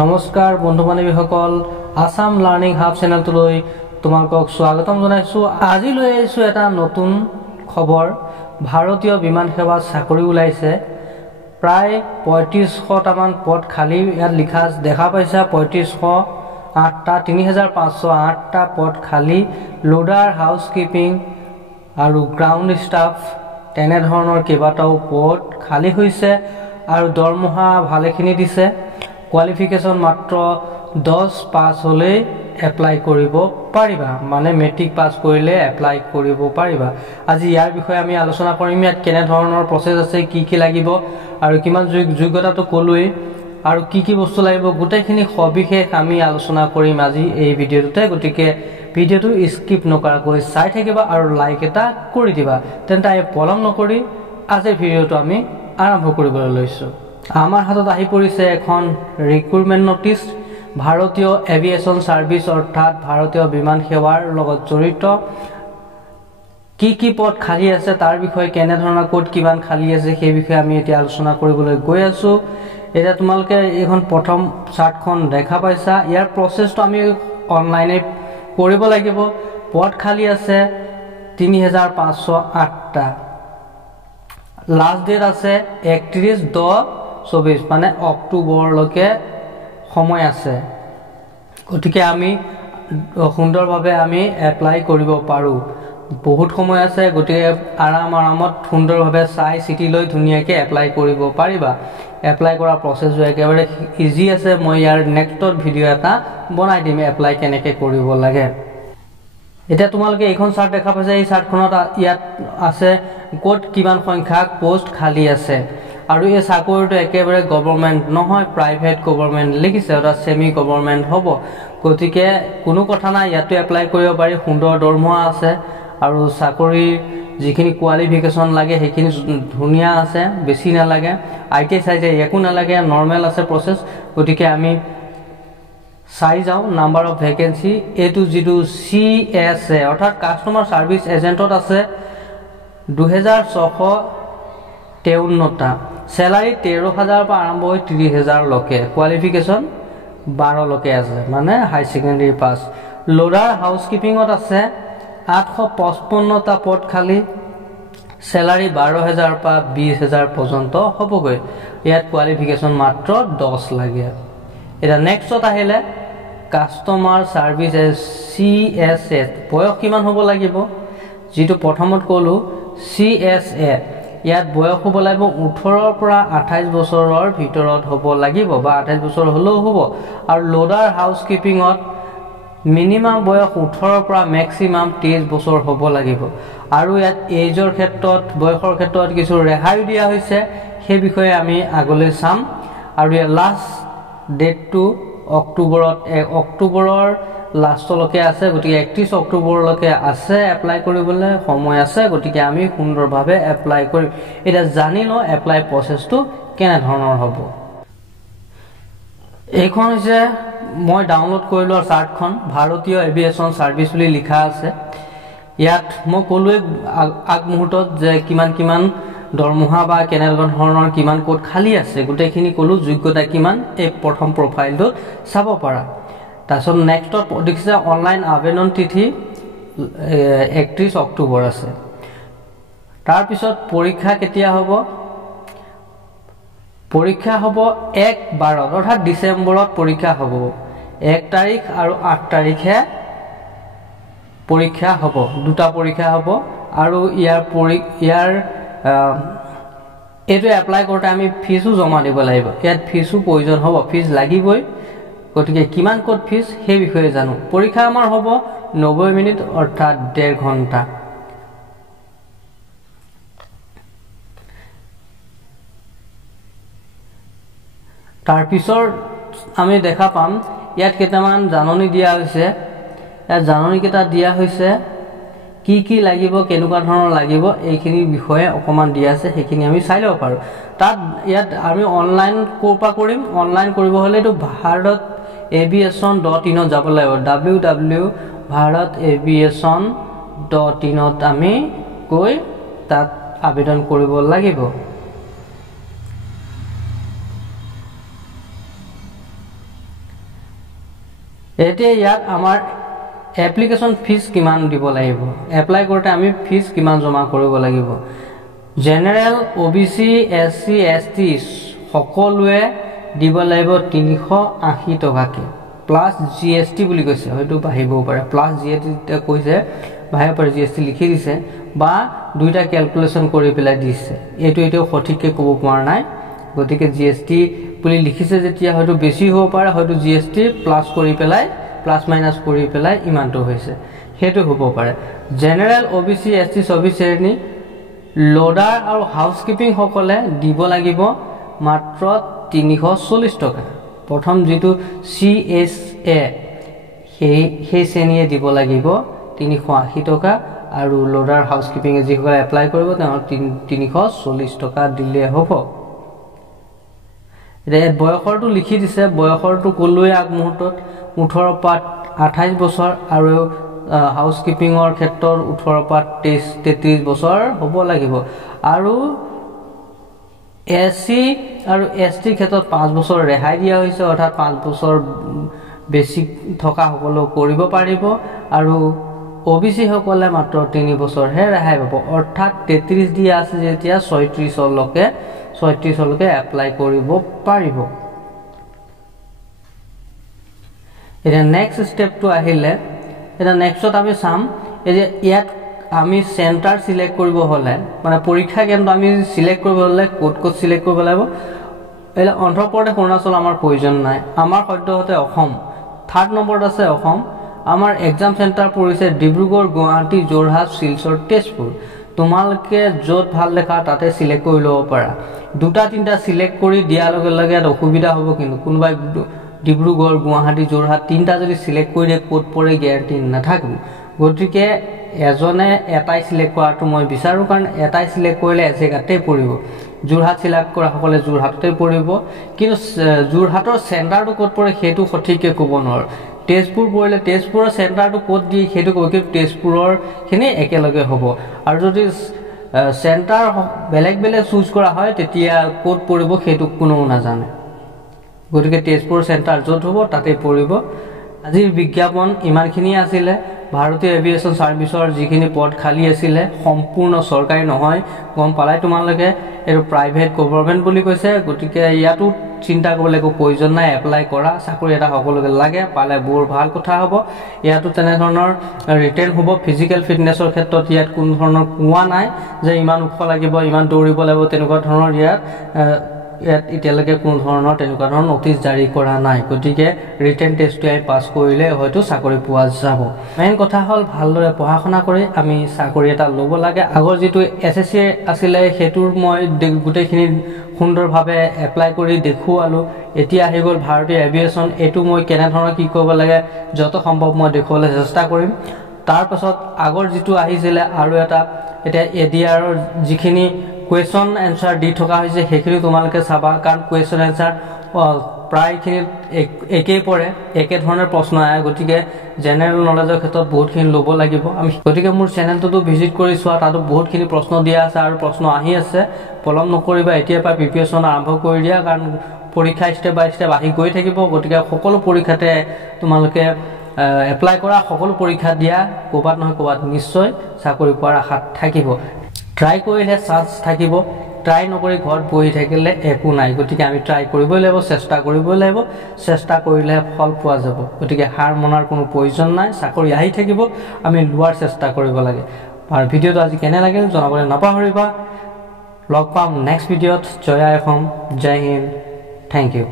নমস্কাৰ বন্ধু বান্ধৱীসকল Assam learning hub চেনেলটোলৈ তোমালোকক স্বাগতম জনাইছো। আজি লৈ আহিছো এটা নতুন খবৰ। ভাৰতীয় বিমান সেৱা চাকৰি ওলাইছে। প্ৰায় ৩৫০০টামান পদ খালী ইয়াত লিখা দেখা পাইছা। ৩৫০৮টা ৩৫০৮টা পদ খালী। লোডাৰ, হাউচকিপিং আৰু গ্ৰাউণ্ড ষ্টাফ তেনেধৰণৰ কেইবাটাও পদ খালী হৈছে আৰু দৰমহা ভালেখিনি দিছে। কোৱালিফিকেশ্যন মাত্ৰ 10 পাছ হ'লেই এপ্লাই কৰিব পাৰিবা, মানে মেট্ৰিক পাছ কৰিলে এপ্লাই কৰিব পাৰিবা। আজি ইয়াৰ বিষয়ে আমি আলোচনা কৰিম। ইয়াত কেনেধৰণৰ প্ৰচেছ আছে, কি লাগিব আৰু কিমান যোগ্যতাটো ক'লোৱেই আৰু কি বস্তু লাগিব, গোটেইখিনি সবিশেষ আমি আলোচনা কৰিম আজি এই ভিডিঅ'টোতে। গতিকে ভিডিঅ'টো স্কিপ নকৰাকৈ চাই থাকিবা আৰু লাইক এটা কৰি দিবা। তেন্তে পলম নকৰি আজিৰ ভিডিঅ'টো আমি আৰম্ভ কৰিবলৈ লৈছোঁ। আমাৰ হাতত আহি পৰিছে এখন ৰিক্ৰুটমেণ্ট নটিচ। ভাৰতীয় এভিয়েশ্যন ছাৰ্ভিচ অৰ্থাৎ ভাৰতীয় বিমান সেৱাৰ লগত জড়িত কি পদ খালী আছে তাৰ বিষয়ে, কেনেধৰণৰ ক'ত কিমান খালী আছে সেই বিষয়ে আমি এতিয়া আলোচনা কৰিবলৈ গৈ আছোঁ। এতিয়া তোমালোকে এইখন প্ৰথম চাৰ্টখন দেখা পাইছা। ইয়াৰ প্ৰচেছটো আমি অনলাইনে কৰিব লাগিব। পদ খালী আছে ৩৫০৮টা। লাষ্ট ডেট আছে ৩১/10/২৪, মানে অক্টোবৰলৈকে সময় আছে। গতিকে আমি সুন্দৰভাৱে আমি এপ্লাই কৰিব পাৰোঁ। বহুত সময় আছে, গতিকে আৰামত সুন্দৰভাৱে চাই চিটি লৈ ধুনীয়াকৈ এপ্লাই কৰিব পাৰিবা। এপ্লাই কৰা প্ৰচেছটো একেবাৰে ইজি আছে। মই ইয়াৰ নেক্সটত ভিডিঅ' এটা বনাই দিম এপ্লাই কেনেকৈ কৰিব লাগে। এতিয়া তোমালোকে এইখন চাৰ্ট দেখা পাইছা। এই চাৰ্টখনত ইয়াত আছে ক'ত কিমান সংখ্যক পোষ্ট খালী আছে আৰু এই চাকৰিটো একেবাৰে গভৰ্ণমেণ্ট নহয়, প্ৰাইভেট গভৰ্ণমেণ্ট লিখিছে, অৰ্থাৎ ছেমি গভৰ্ণমেণ্ট হ'ব। গতিকে কোনো কথা নাই, ইয়াতো এপ্লাই কৰিব পাৰি। সুন্দৰ দৰমহা আছে আৰু চাকৰিৰ যিখিনি কোৱালিফিকেশ্যন লাগে সেইখিনি ধুনীয়া আছে, বেছি নালাগে। ITI একো নালাগে, নৰ্মেল আছে প্ৰচেছ। গতিকে আমি চাই যাওঁ নাম্বাৰ অফ ভেকেঞ্চি। এইটো যিটো CSA অৰ্থাৎ কাষ্টমাৰ ছাৰ্ভিচ এজেণ্টত আছে ২৬৫৩টা। চেলাৰী ১৩,০০০ পৰা আৰম্ভ হৈ ৩০,০০০লৈকে। কোৱালিফিকেশ্যন 12লৈকে আছে, মানে হাই ছেকেণ্ডেৰী পাছ। লোডাৰ হাউচকিপিঙত আছে ৮৫৫টা পদ খালী। চেলাৰী ১২,০০০ পৰা ২০,০০০ পৰ্যন্ত হ'বগৈ। ইয়াত কোৱালিফিকেশ্যন মাত্ৰ 10 লাগে। এতিয়া নেক্সটত আহিলে কাষ্টমাৰ ছাৰ্ভিচ CSA। বয়স কিমান হ'ব লাগিব? যিটো প্ৰথমত ক'লোঁ CSA, ইয়াত বয়স হ'ব লাগিব 18ৰ পৰা 28 বছৰৰ ভিতৰত হ'ব লাগিব, বা 28 বছৰ হ'লেও হ'ব। আৰু লোডাৰ হাউচকিপিঙত মিনিমাম বয়স 18ৰ পৰা মেক্সিমাম 23 বছৰ হ'ব লাগিব। আৰু ইয়াত এইজৰ ক্ষেত্ৰত, বয়সৰ ক্ষেত্ৰত কিছু ৰেহাইও দিয়া হৈছে, সেই বিষয়ে আমি আগলৈ চাম। আৰু ইয়াৰ লাষ্ট ডেটটো অক্টোবৰৰ লাষ্টলৈকে আছে। গতিকে ৩১ অক্টোবৰলৈকে আছে এপ্লাই কৰিবলৈ সময় আছে। গতিকে আমি সুন্দৰভাৱে এপ্লাই কৰিম। এতিয়া জানি লওঁ এপ্লাই প্ৰচেছটো কেনেধৰণৰ হ'ব। এইখন হৈছে মই ডাউনলোড কৰি লোৱা চাৰ্টখন। ভাৰতীয় এভিয়েশ্যন ছাৰ্ভিচ বুলি লিখা আছে। ইয়াত মই ক'লোৱেই আগমুহূৰ্তত যে কিমান দৰমহা বা কেনেধৰণৰ কিমান ক'ত খালী আছে, গোটেইখিনি ক'লোঁ। যোগ্যতা কিমান এই প্ৰথম প্ৰফাইলটোত চাব পাৰা। তাৰপিছত নেক্সটত দেখিছে অনলাইন আবেদন তিথি ৩১ অক্টোবৰ আছে। তাৰপিছত পৰীক্ষা কেতিয়া হ'ব? পৰীক্ষা হ'ব ১/১২, অৰ্থাৎ ডিচেম্বৰত পৰীক্ষা হ'ব। ১ তাৰিখ আৰু ৮ তাৰিখে পৰীক্ষা হ'ব। দুটা পৰীক্ষা হ'ব। আৰু এইটো এপ্লাই কৰোঁতে আমি ফিজো জমা দিব লাগিব। ইয়াত ফিজো প্ৰয়োজন হ'ব, ফিজ লাগিবই। গতিকে কিমান ক'ত ফিজ সেই বিষয়ে জানো। পৰীক্ষা আমাৰ হ'ব 90 মিনিট, অৰ্থাৎ ১.৫ ঘণ্টা। তাৰপিছত আমি দেখা পাম ইয়াত কেইটামান জাননী দিয়া হৈছে। ইয়াত জাননীকেইটা দিয়া হৈছে কি লাগিব, কেনেকুৱা ধৰণৰ লাগিব, এইখিনি বিষয়ে অকণমান দিয়া আছে, সেইখিনি আমি চাই ল'ব পাৰোঁ। ইয়াত আমি অনলাইন ক'ৰ পৰা কৰিম? অনলাইন কৰিব হ'লে এইটো bharatAviation.in যাব লাগিব। www.bharataviation.in আমি গৈ তাত আবেদন কৰিব লাগিব। এতিয়া ইয়াত আমাৰ এপ্লিকেশ্যন ফিজ কিমান দিব লাগিব, এপ্লাই কৰোঁতে আমি ফিজ কিমান জমা কৰিব লাগিব। জেনেৰেল OBC SC ST সকলোৱে দিব লাগিব 380 টকাকৈ প্লাছ GST বুলি কৈছে, হয়তো বাঢ়িবও পাৰে, প্লাছ GST কৈছে বাঢ়িব পাৰে, GST লিখি দিছে বা দুইটা কেলকুলেশ্যন কৰি পেলাই দিছে, এইটো এতিয়াও সঠিককৈ ক'ব পৰা নাই। গতিকে GST বুলি লিখিছে যেতিয়া হয়তো বেছি হ'ব পাৰে, হয়তো GST প্লাছ কৰি পেলাই প্লাছ মাইনাছ কৰি পেলাই ইমানটো হৈছে, সেইটো হ'ব পাৰে। জেনেৰেল OBC ST 24 শ্ৰেণী লোডাৰ আৰু হাউচকিপিংসকলে দিব লাগিব মাত্ৰ 340 টকা। প্ৰথম যিটো CSA সেই শ্ৰেণীয়ে দিব লাগিব 380 টকা, আৰু লোডাৰ হাউচকিপিঙে যিসকলে এপ্লাই কৰিব তেওঁ 340 টকা দিলে হ'ব। এতিয়া বয়সৰটো লিখি দিছে, বয়সৰটো ক'লোৱে আগমুহূৰ্তত 18 পৰা 28 বছৰ, আৰু হাউচকিপিঙৰ ক্ষেত্ৰত 18 পৰা 33 বছৰ হ'ব লাগিব। আৰু SC আৰু ST ক্ষেত্ৰত 5 বছৰ ৰেহাই দিয়া হৈছে, অৰ্থাৎ 5 বছৰ বেছি থকা সকলেও কৰিব পাৰিব, আৰু OBC সকলে মাত্ৰ 3 বছৰহে ৰেহাই পাব, অৰ্থাৎ 33 দিয়া আছে যেতিয়া 36লৈকে এপ্লাই কৰিব পাৰিব। এতিয়া নেক্সট ষ্টেপটো আহিলে, এতিয়া নেক্সটত আমি চাম এই যে ইয়াত আমি চেণ্টাৰ চিলেক্ট কৰিব হ'লে, মানে পৰীক্ষা কেন্দ্ৰ আমি চিলেক্ট কৰিব হ'লে ক'ত চিলেক্ট কৰিব লাগিব। এতিয়া অন্ধ্ৰপ্ৰদেশ অৰুণাচল আমাৰ প্ৰয়োজন নাই, আমাৰ সদ্যহতে অসম 3rd নম্বৰত আছে অসম। আমাৰ এক্সাম চেণ্টাৰ পৰিছে ডিব্ৰুগড়, গুৱাহাটী, যোৰহাট, শিলচৰ, তেজপুৰ। তোমালোকে য'ত ভাল দেখা তাতে চিলেক্ট কৰি ল'ব পাৰা। 2-3টা চিলেক্ট কৰি দিয়াৰ লগে লগে ইয়াত অসুবিধা হ'ব, কিন্তু কোনোবাই ডিব্ৰুগড়, গুৱাহাটী, যোৰহাট 3টা যদি চিলেক্ট কৰি দিয়ে ক'ত পৰে গেৰাণ্টি নাথাকিব। গতিকে এজনে এটাই চিলেক্ট কৰাটো মই বিচাৰোঁ, কাৰণ এটাই চিলেক্ট কৰিলে এজেগাতেই পৰিব। যোৰহাট চিলেক্ট কৰা সকলে যোৰহাটতে পৰিব, কিন্তু যোৰহাটৰ চেণ্টাৰটো ক'ত পৰে সেইটো সঠিককৈ ক'ব নোৱাৰোঁ। তেজপুৰ পৰিলে তেজপুৰৰ চেণ্টাৰটো ক'ত দিয়ে সেইটো ক'ব, কিন্তু তেজপুৰৰখিনি একেলগে হ'ব। আৰু যদি চেণ্টাৰ বেলেগ বেলেগ চুজ কৰা হয় তেতিয়া ক'ত পৰিব সেইটো কোনেও নাজানে। গতিকে তেজপুৰ চেণ্টাৰ য'ত হ'ব তাতেই পৰিব। আজিৰ বিজ্ঞাপন ইমানখিনিয়ে আছিলে। ভাৰতীয় এভিয়েশ্যন ছাৰ্ভিচৰ যিখিনি পদ খালী আছিলে সম্পূৰ্ণ চৰকাৰী নহয়, গম পালাই তোমালোকে, এইটো প্ৰাইভেট গভৰ্ণমেণ্ট বুলি কৈছে। গতিকে ইয়াতো চিন্তা কৰিবলৈ একো প্ৰয়োজন নাই, এপ্লাই কৰা, চাকৰি এটা সকলোকে লাগে, পালে বৰ ভাল কথা হ'ব। ইয়াতো তেনেধৰণৰ ৰিটেন হ'ব। ফিজিকেল ফিটনেছৰ ক্ষেত্ৰত ইয়াত কোনো ধৰণৰ কোৱা নাই যে ইমান ওখ লাগিব, ইমান দৌৰিব লাগিব, তেনেকুৱা ধৰণৰ ইয়াত এতিয়ালৈকে কোনো ধৰণৰ তেনেকুৱা ধৰণৰ নটিচ জাৰি কৰা নাই। গতিকে ৰিটেন টেষ্টটো আমি পাছ কৰিলে হয়তো চাকৰি পোৱা যাব। মেইন কথা হ'ল ভালদৰে পঢ়া শুনা কৰি আমি চাকৰি এটা ল'ব লাগে। আগৰ যিটো SSC আছিলে সেইটোৰ মই গোটেইখিনি সুন্দৰভাৱে এপ্লাই কৰি দেখুৱালোঁ। এতিয়া আহি গ'ল ভাৰতীয় এভিয়েশ্যন, এইটো মই কেনেধৰণৰ কি কৰিব লাগে যত সম্ভৱ মই দেখুৱাবলৈ চেষ্টা কৰিম। তাৰপাছত আগৰ যিটো আহিছিলে আৰু এটা, এতিয়া ADR যিখিনি কুৱেশ্যন এনচাৰ দি থকা হৈছে সেইখিনি তোমালোকে চাবা, কাৰণ কুৱেশ্যন এনচাৰ প্ৰায়খিনিত একেই পৰে, একেধৰণৰ প্ৰশ্ন আহে। গতিকে জেনেৰেল নলেজৰ ক্ষেত্ৰত বহুতখিনি ল'ব লাগিব আমি। গতিকে মোৰ চেনেলটোতো ভিজিট কৰি চোৱা, তাতো বহুতখিনি প্ৰশ্ন দিয়া আছে আৰু প্ৰশ্ন আহি আছে। পলম নকৰিবা, এতিয়াৰ পৰা প্ৰিপেৰেশ্যন আৰম্ভ কৰি দিয়া, কাৰণ পৰীক্ষা ষ্টেপ বাই ষ্টেপ আহি গৈ থাকিব। গতিকে সকলো পৰীক্ষাতে তোমালোকে এপ্লাই কৰা, সকলো পৰীক্ষা দিয়া, ক'ৰবাত নহয় ক'ৰবাত নিশ্চয় চাকৰি পোৱাৰ আশা থাকিব। ট্ৰাই কৰিলে চান্স থাকিব, ট্ৰাই নকৰি ঘৰত বহি থাকিলে একো নাই। গতিকে আমি ট্ৰাই কৰিবই লাগিব, চেষ্টা কৰিবই লাগিব, চেষ্টা কৰিলেহে ফল পোৱা যাব। গতিকে হাৰ মনাৰ কোনো প্ৰয়োজন নাই, চাকৰি আহি থাকিব, আমি লোৱাৰ চেষ্টা কৰিব লাগে। আৰু ভিডিঅ'টো আজি কেনে লাগিল জনাবলৈ নাপাহৰিবা। লগ পাম নেক্সট ভিডিঅ'ত। জয় অসম, জয় হিন্দ, থেংক ইউ।